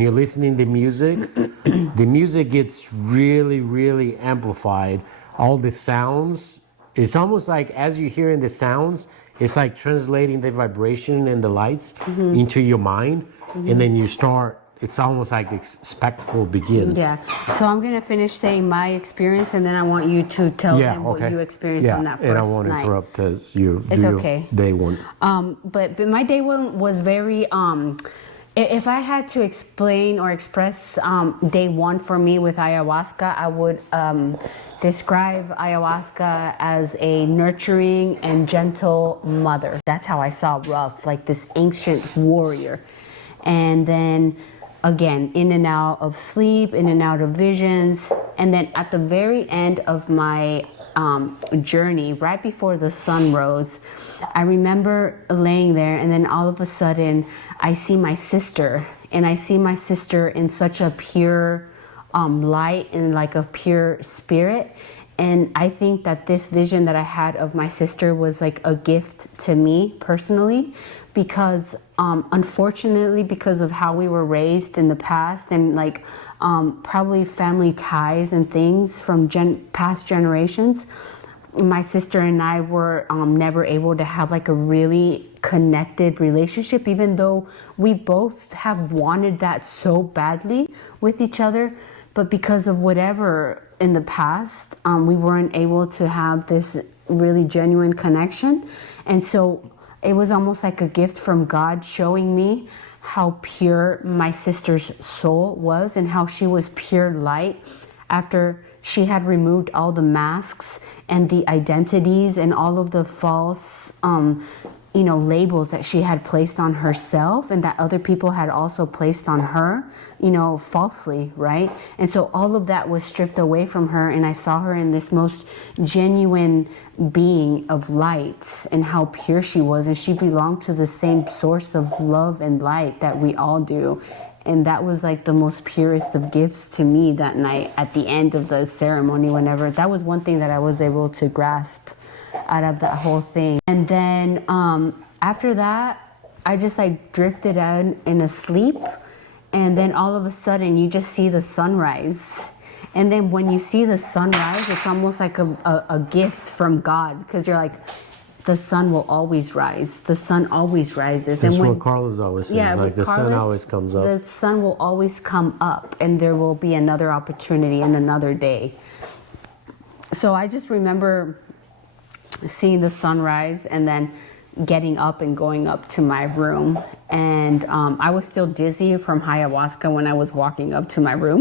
when you're listening to music, the music gets really, really amplified. All the sounds, it's almost like as you're hearing the sounds, it's like translating the vibration and the lights into your mind. And then you start, it's almost like the spectacle begins. Yeah. So I'm going to finish saying my experience, and then I want you to tell them what you experienced on that first night. And I won't interrupt as you it's do okay. your day one. But my day one was very... if I had to explain or express day one for me with ayahuasca, I would describe ayahuasca as a nurturing and gentle mother. That's how I saw Ruff, like this ancient warrior. And then again, in and out of sleep, in and out of visions. And then at the very end of my journey, right before the sun rose, I remember laying there, and then all of a sudden I see my sister, and I see my sister in such a pure light and like a pure spirit. And I think that this vision that I had of my sister was like a gift to me personally, because unfortunately, because of how we were raised in the past, and like probably family ties and things from past generations, my sister and I were never able to have like a really connected relationship, even though we both have wanted that so badly with each other. But because of whatever in the past, we weren't able to have this really genuine connection. And so it was almost like a gift from God showing me how pure my sister's soul was, and how she was pure light after she had removed all the masks and the identities and all of the false labels that she had placed on herself, and that other people had also placed on her, falsely, right? And so all of that was stripped away from her, and I saw her in this most genuine being of light, and how pure she was, and she belonged to the same source of love and light that we all do. And that was like the most purest of gifts to me that night at the end of the ceremony. Whenever that was one thing that I was able to grasp out of that whole thing. And then after that, I just like drifted out in a sleep, and then all of a sudden you just see the sunrise. And then when you see the sunrise, it's almost like a gift from God, because you're like, the sun will always rise. The sun always rises. That's what Carlos always says. Yeah, like the sun always comes up. The sun will always come up, and there will be another opportunity and another day. So I just remember seeing the sunrise, and then getting up and going up to my room. And I was still dizzy from ayahuasca when I was walking up to my room.